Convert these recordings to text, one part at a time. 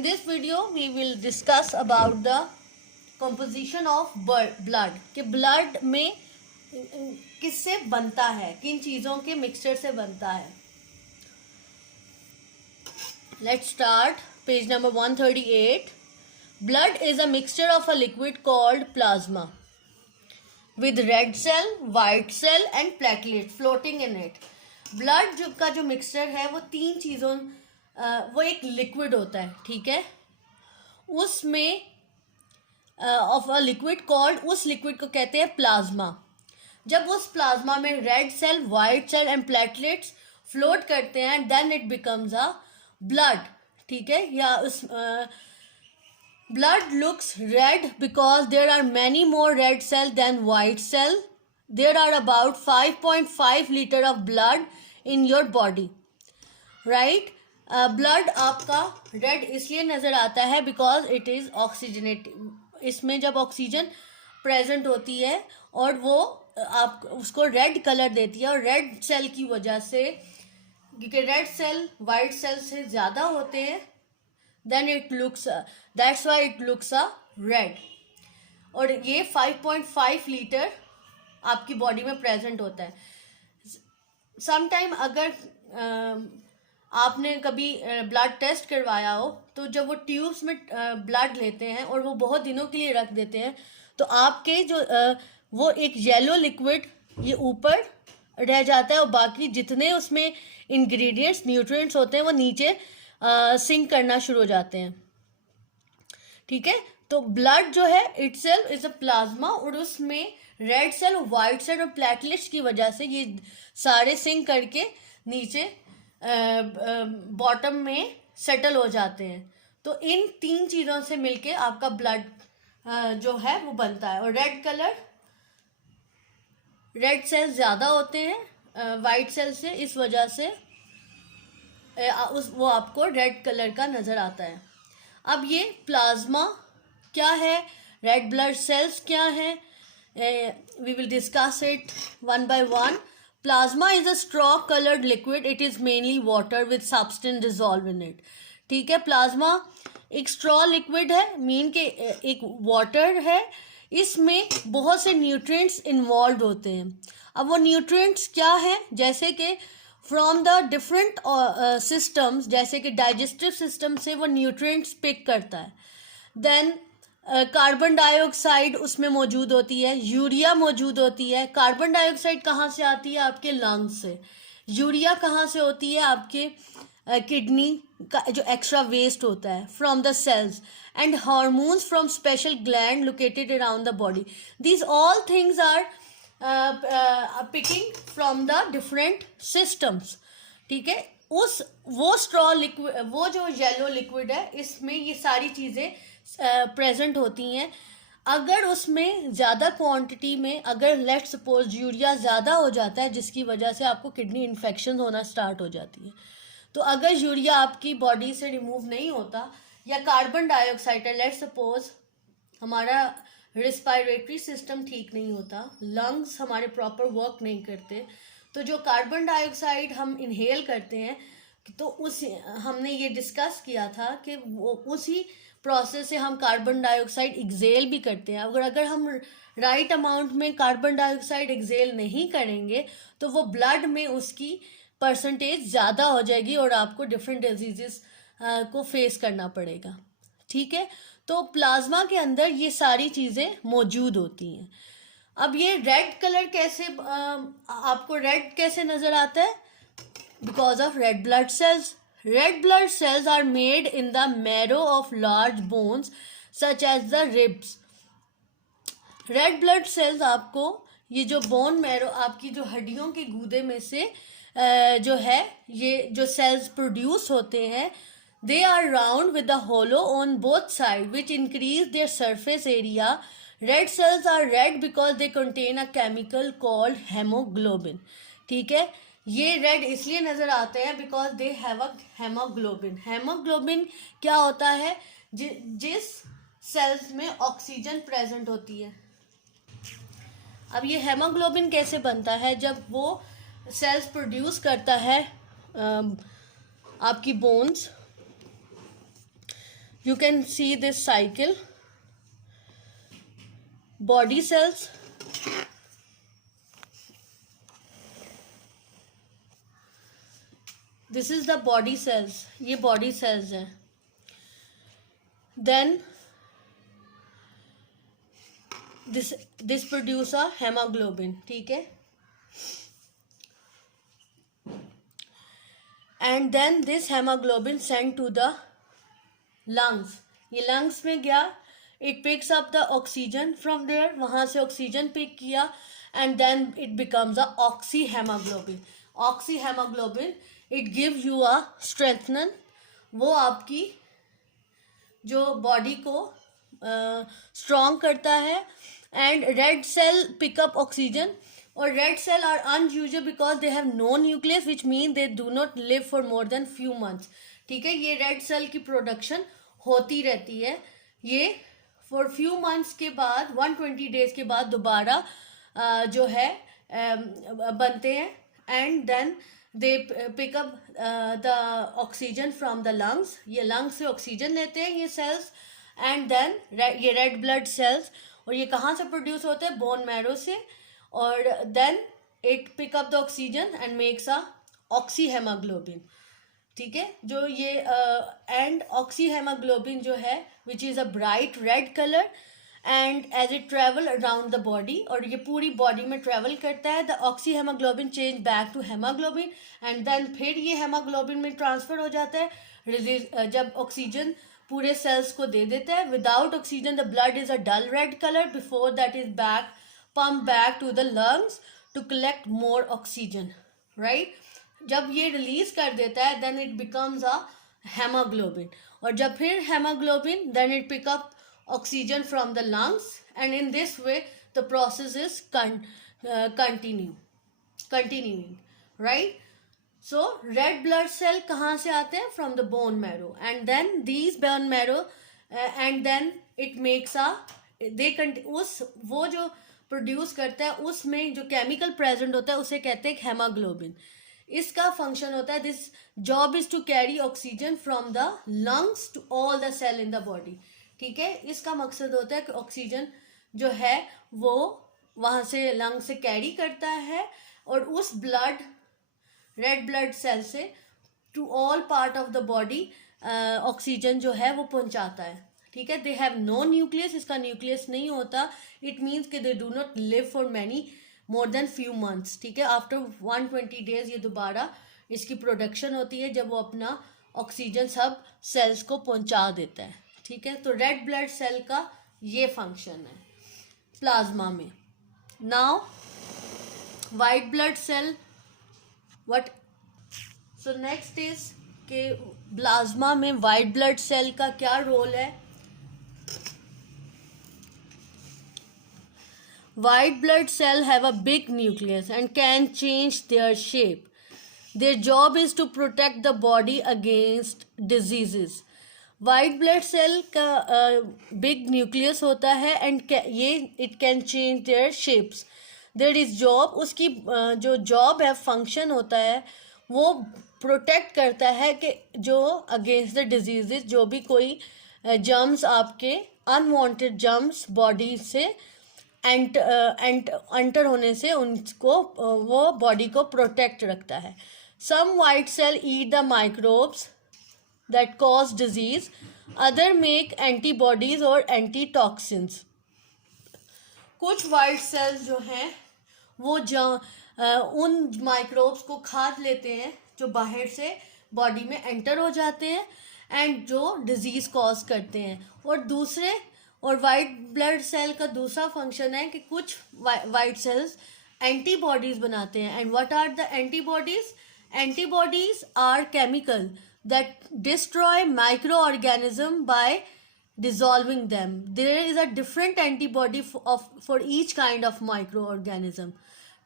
In this video, we will discuss about the composition of blood. कि blood में किससे बनता है, किन चीज़ों के मिक्सचर से बनता है. Let's start. Page number 138. Blood is a mixture of a liquid called plasma with red cell, white cell and platelet floating in it. Blood का जो मिक्सचर है वो तीन चीज़ों वो एक लिक्विड होता है, ठीक है. उसमें ऑफ अ लिक्विड कॉल्ड, उस लिक्विड को कहते हैं प्लाज्मा. जब उस प्लाज्मा में red cell, white cell and platelets float करते हैं then it becomes a blood, ठीक है. या उस blood looks red because there are many more red cells than white cell. There are about 5.5 liter of blood in your body, right? Blood आपका red इसलिए नज़र आता है बिकॉज इट इज़ ऑक्सीजनेटेड. इसमें जब ऑक्सीजन प्रेजेंट होती है और वो आप उसको रेड कलर देती है, और रेड सेल की वजह से, क्योंकि रेड सेल वाइट सेल से ज़्यादा होते हैं, then it looks, that's why it looks a red. और ये 5.5 लीटर आपकी बॉडी में प्रेजेंट होता है. समटाइम अगर आपने कभी ब्लड टेस्ट करवाया हो तो जब वो ट्यूब्स में ब्लड लेते हैं और वो बहुत दिनों के लिए रख देते हैं तो आपके जो वो एक येलो लिक्विड ये ऊपर रह जाता है और बाकी जितने उसमें इंग्रेडिएंट्स, न्यूट्रिएंट्स होते हैं वो नीचे सिंक करना शुरू हो जाते हैं, ठीक है. तो ब्लड जो है इटसेल्फ इज अ प्लाज्मा, और उसमें रेड सेल, वाइट सेल और प्लेटलेट्स की वजह से ये सारे सिंक करके नीचे बॉटम में सेटल हो जाते हैं. तो इन तीन चीज़ों से मिलके आपका ब्लड जो है वो बनता है. और रेड कलर, रेड सेल ज़्यादा होते हैं वाइट सेल से, इस वजह से वो आपको रेड कलर का नज़र आता है. अब ये प्लाज्मा क्या है, रेड ब्लड सेल्स क्या है, we will discuss it one by one. Plasma is a straw colored liquid. It is mainly water with substance dissolved in it. ठीक है. प्लाज्मा एक स्ट्रॉ लिक्विड है, मीन के एक वाटर है, इसमें बहुत से न्यूट्रिएंट्स इन्वॉल्व होते हैं. अब वो न्यूट्रिएंट्स क्या है, जैसे कि फ्रॉम द डिफरेंट सिस्टम्स, जैसे कि डाइजेस्टिव सिस्टम से वो न्यूट्रिएंट्स पिक करता है. देन कार्बन डाइऑक्साइड उसमें मौजूद होती है, यूरिया मौजूद होती है. कार्बन डाइऑक्साइड कहाँ से आती है, आपके लंग्स से. यूरिया कहाँ से होती है, आपके किडनी का जो एक्स्ट्रा वेस्ट होता है from the cells. And hormones from special gland located around the body. These all things are picking from the different systems, ठीक है. वो स्ट्रॉ लिक्विड, वो जो येलो लिक्विड है, इसमें ये सारी चीज़ें प्रेजेंट होती हैं. अगर उसमें ज़्यादा क्वांटिटी में, अगर लेट सपोज यूरिया ज़्यादा हो जाता है जिसकी वजह से आपको किडनी इन्फेक्शन होना स्टार्ट हो जाती है, तो अगर यूरिया आपकी बॉडी से रिमूव नहीं होता, या कार्बन डाइऑक्साइड है, लेट सपोज हमारा रिस्पायरेटरी सिस्टम ठीक नहीं होता, लंग्स हमारे प्रॉपर वर्क नहीं करते, तो जो कार्बन डाइऑक्साइड हम इनहेल करते हैं, तो उस हमने ये डिस्कस किया था कि वो उसी प्रोसेस से हम कार्बन डाइऑक्साइड एक्सेल भी करते हैं. अगर हम राइट अमाउंट में कार्बन डाइऑक्साइड एक्सेल नहीं करेंगे तो वो ब्लड में उसकी परसेंटेज ज़्यादा हो जाएगी और आपको डिफरेंट डिजीज़ को फेस करना पड़ेगा, ठीक है. तो प्लाज्मा के अंदर ये सारी चीज़ें मौजूद होती हैं. अब ये रेड कलर कैसे, आपको रेड कैसे नज़र आता है, because of red blood sales. Red blood cells are made in the marrow of large bones such as the ribs. Red blood cells आपको ये जो बोन मैरो, आपकी जो हड्डियों के गूदे में से जो है ये जो सेल्स प्रोड्यूस होते हैं, they are round with the hollow on both sides which increase their surface area. Red cells are red because they contain a chemical called hemoglobin, ठीक है. ये रेड इसलिए नज़र आते हैं because they have a haemoglobin. Haemoglobin क्या होता है, जिस सेल्स में ऑक्सीजन प्रेजेंट होती है. अब ये हेमोग्लोबिन कैसे बनता है, जब वो सेल्स प्रोड्यूस करता है आपकी bones, You can see this cycle. Body cells, this is the body cells, ये body cells हैं. Then this produce a hemoglobin, ठीक है. And then this hemoglobin sent to the lungs. ये lungs में गया, it picks up the oxygen from there, वहाँ से oxygen pick किया, and then it becomes a oxyhemoglobin. Oxyhemoglobin, it gives you a strengthener. वो आपकी जो बॉडी को स्ट्रॉन्ग करता है. And red cell pickup oxygen. और red cell are unusual because they have no nucleus, which mean they do not live for more than few months. ठीक है, ये रेड सेल की प्रोडक्शन होती रहती है. ये फॉर फ्यू मंथ्स के बाद 120 डेज के बाद दोबारा जो है बनते हैं. And then they pick up the oxygen from the lungs. ये लंग्स से ऑक्सीजन लेते हैं ये सेल्स. एंड देन ये रेड ब्लड सेल्स, और ये कहाँ से प्रोड्यूस होते हैं? बोन मैरो से. और then it pickup the oxygen and makes a oxyhaemoglobin. ठीक है, जो ये एंड ऑक्सीहेमोग्लोबिन जो है which is a bright red colour, and as it travel around the body, और ये पूरी बॉडी में ट्रेवल करता है. The oxyhaemoglobin change back to haemoglobin, and then फिर ये हेमोग्लोबिन में ट्रांसफर हो जाता है जब ऑक्सीजन पूरे सेल्स को दे देता है. Without oxygen the blood is a dull red colour before that is back pump back to the lungs to collect more oxygen. Right, जब ये रिलीज कर देता है then it becomes a haemoglobin. और जब फिर haemoglobin then it pick up oxygen from the lungs, and in this way the process is continuing, right? So red blood cell कहाँ से आते हैं? From the bone marrow, and then these bone marrow and then it makes उस वो जो produce करता है उसमें जो केमिकल प्रेजेंट होता है उसे कहते हैं हेमोग्लोबिन. इसका फंक्शन होता है, this job is to carry oxygen from the lungs to all the cell in the body. ठीक है, इसका मकसद होता है कि ऑक्सीजन जो है वो वहाँ से लंग से कैरी करता है और उस ब्लड रेड ब्लड सेल से to all part of the body oxygen जो है वो पहुँचाता है. ठीक है, दे हैव नो न्यूक्लियस, इसका न्यूक्लियस नहीं होता. इट मीन्स कि they do not live for many more than few months. ठीक है, आफ्टर 120 डेज ये दोबारा इसकी प्रोडक्शन होती है जब वो अपना ऑक्सीजन सब सेल्स को पहुँचा देता है. ठीक है, तो रेड ब्लड सेल का ये फंक्शन है प्लाज्मा में. Now white blood cell what. So next is के प्लाज्मा में वाइट ब्लड सेल का क्या रोल है. White blood cell have a big nucleus and can change their shape. Their job is to protect the body against diseases. White blood cell का big nucleus होता है and ये it can change their shapes. There is job, उसकी जो job है function होता है वो प्रोटेक्ट करता है कि जो अगेंस्ट द डिजीजेस, जो भी कोई जर्म्स आपके अनवांटेड जर्म्स बॉडी से एंटर होने से उनको वो बॉडी को प्रोटेक्ट रखता है. Some white cell eat the microbes that cause disease, other make antibodies or antitoxins. कुछ वाइट सेल्स जो हैं वो उन माइक्रोब्स को खा लेते हैं जो बाहर से बॉडी में एंटर हो जाते हैं एंड जो डिजीज कॉज करते हैं. और वाइट ब्लड सेल का दूसरा फंक्शन है कि कुछ वाइट सेल्स एंटीबॉडीज बनाते हैं. And what are the antibodies? Antibodies are chemical that destroy microorganism by dissolving them. There is a different antibody for each kind of microorganism.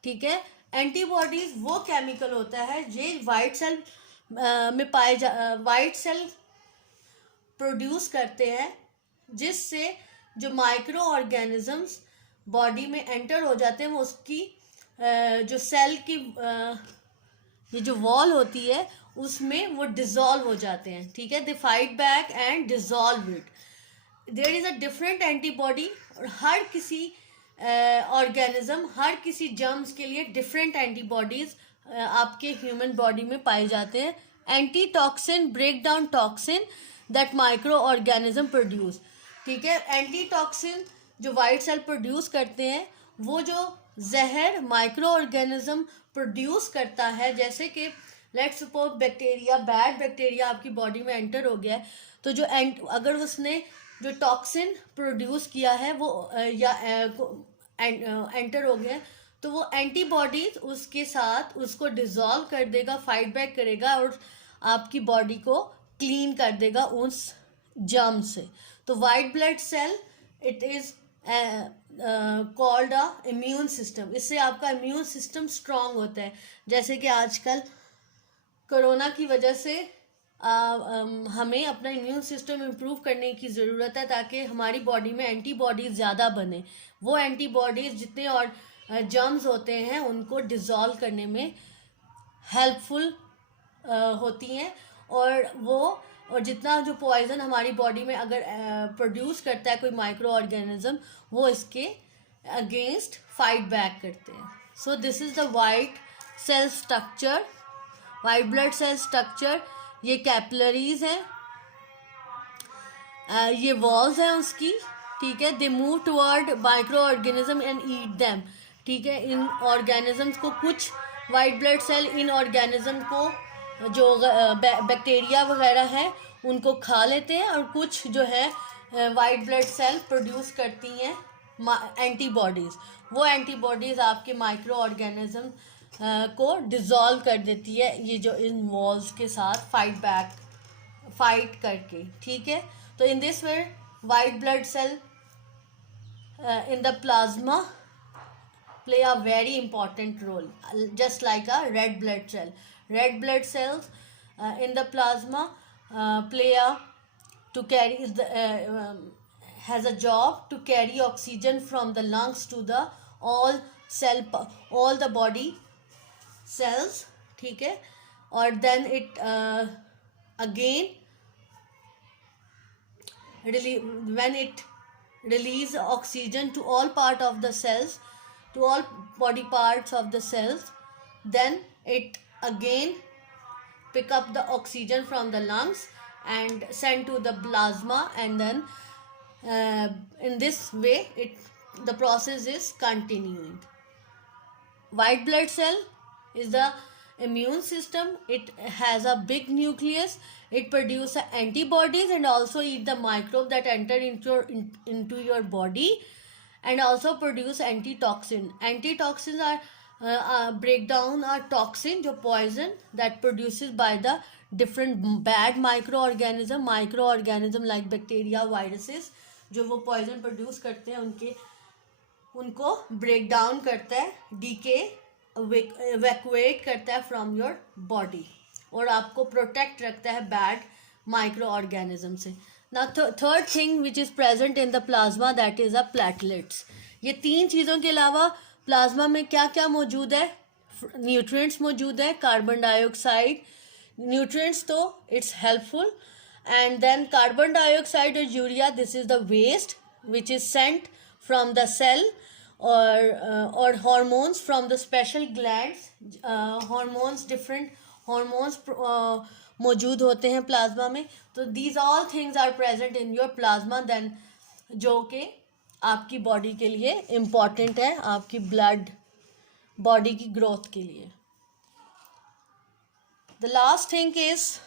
ठीक है, antibodies वो केमिकल होता है जो वाइट सेल में white cell produce करते हैं जिससे जो माइक्रो ऑर्गेनिजम्स बॉडी में एंटर हो जाते हैं वो उसकी जो सेल की ये जो वॉल होती है उसमें वो डिजॉल्व हो जाते हैं, ठीक है, they fight back and dissolve it. There is a different antibody, और हर किसी ऑर्गेनिज्म, हर किसी जर्म्स के लिए डिफरेंट एंटीबॉडीज आपके ह्यूमन बॉडी में पाए जाते हैं। Antitoxin break down toxin that microorganism produce, ठीक है। एंटी टॉक्सिन जो वाइट सेल प्रोड्यूस करते हैं, वो जो जहर माइक्रो ऑर्गेनिज्म प्रोड्यूस करता है, जैसे कि let's suppose bacteria, bad bacteria आपकी बॉडी में एंटर हो गया है, तो जो अगर उसने जो टॉक्सिन प्रोड्यूस किया है वो या एंटर हो गया है, तो वो एंटीबॉडीज उसके साथ उसको डिजॉल्व कर देगा, फाइट बैक करेगा और आपकी बॉडी को क्लीन कर देगा उस जर्म से। तो white blood cell it is called a immune system. इससे आपका इम्यून सिस्टम स्ट्रांग होता है। जैसे कि आजकल कोरोना की वजह से हमें अपना इम्यून सिस्टम इम्प्रूव करने की ज़रूरत है, ताकि हमारी बॉडी में एंटीबॉडीज़ ज़्यादा बने। वो एंटीबॉडीज़ जितने और जर्म्स होते हैं उनको डिज़ोल्व करने में हेल्पफुल होती हैं, और जितना जो पॉइजन हमारी बॉडी में अगर प्रोड्यूस करता है कोई माइक्रो ऑर्गेनिज्म, वो इसके अगेंस्ट फाइट बैक करते हैं। So this is the white cell structure, white blood cell structure. ये कैपिलरीज हैं, ये वॉल्स हैं उसकी, ठीक है। They move toward microorganism and eat them, ठीक है। इन ऑर्गेनिजम्स को, कुछ वाइट ब्लड सेल इन ऑर्गेनिज्म को, जो बैक्टीरिया वगैरह है उनको खा लेते हैं, और कुछ जो है वाइट ब्लड सेल प्रोड्यूस करती हैं एंटीबॉडीज़। वो एंटीबॉडीज़ आपके माइक्रो ऑर्गेनिज्म को डिज़ोल्व कर देती है, ये जो इन वॉल्स के साथ फाइट करके, ठीक है। तो in this way white blood cell in the plasma play a very important role, just like a red blood cell. Red blood cells in the plasma play a to carry has a job to carry oxygen from the lungs to the all the body cells, ठीक है। और then it again when it release oxygen to all part of the cells, to all body parts of the cells, then it again pick up the oxygen from the lungs and send to the plasma, and then in this way the process is continuing. White blood cell is the immune system. It has a big nucleus. It produces antibodies and also eat the microbe that enter into your body, and also produce antitoxin. Antitoxins are break down a toxin, जो poison that produces by the different bad microorganism like bacteria, viruses, जो वो poison produce करते हैं उनको break down करता है, decay evacuate करता है फ्रॉम योर बॉडी, और आपको प्रोटेक्ट रखता है बैड माइक्रो ऑर्गेनिज्म से। ना third thing which is present in the plasma, that is a platelets. ये तीन चीज़ों के अलावा प्लाज्मा में क्या क्या मौजूद है? न्यूट्रिएंट्स मौजूद है, कार्बन डाइऑक्साइड, न्यूट्रिएंट्स तो it's helpful, and then carbon dioxide और urea, this is the waste which is sent from the cell, और hormones from the special glands. Hormones, different hormones मौजूद होते हैं प्लाज्मा में। तो these all things are present in your plasma, then जो कि आपकी बॉडी के लिए इम्पॉर्टेंट है, आपकी ब्लड बॉडी की ग्रोथ के लिए। The last thing is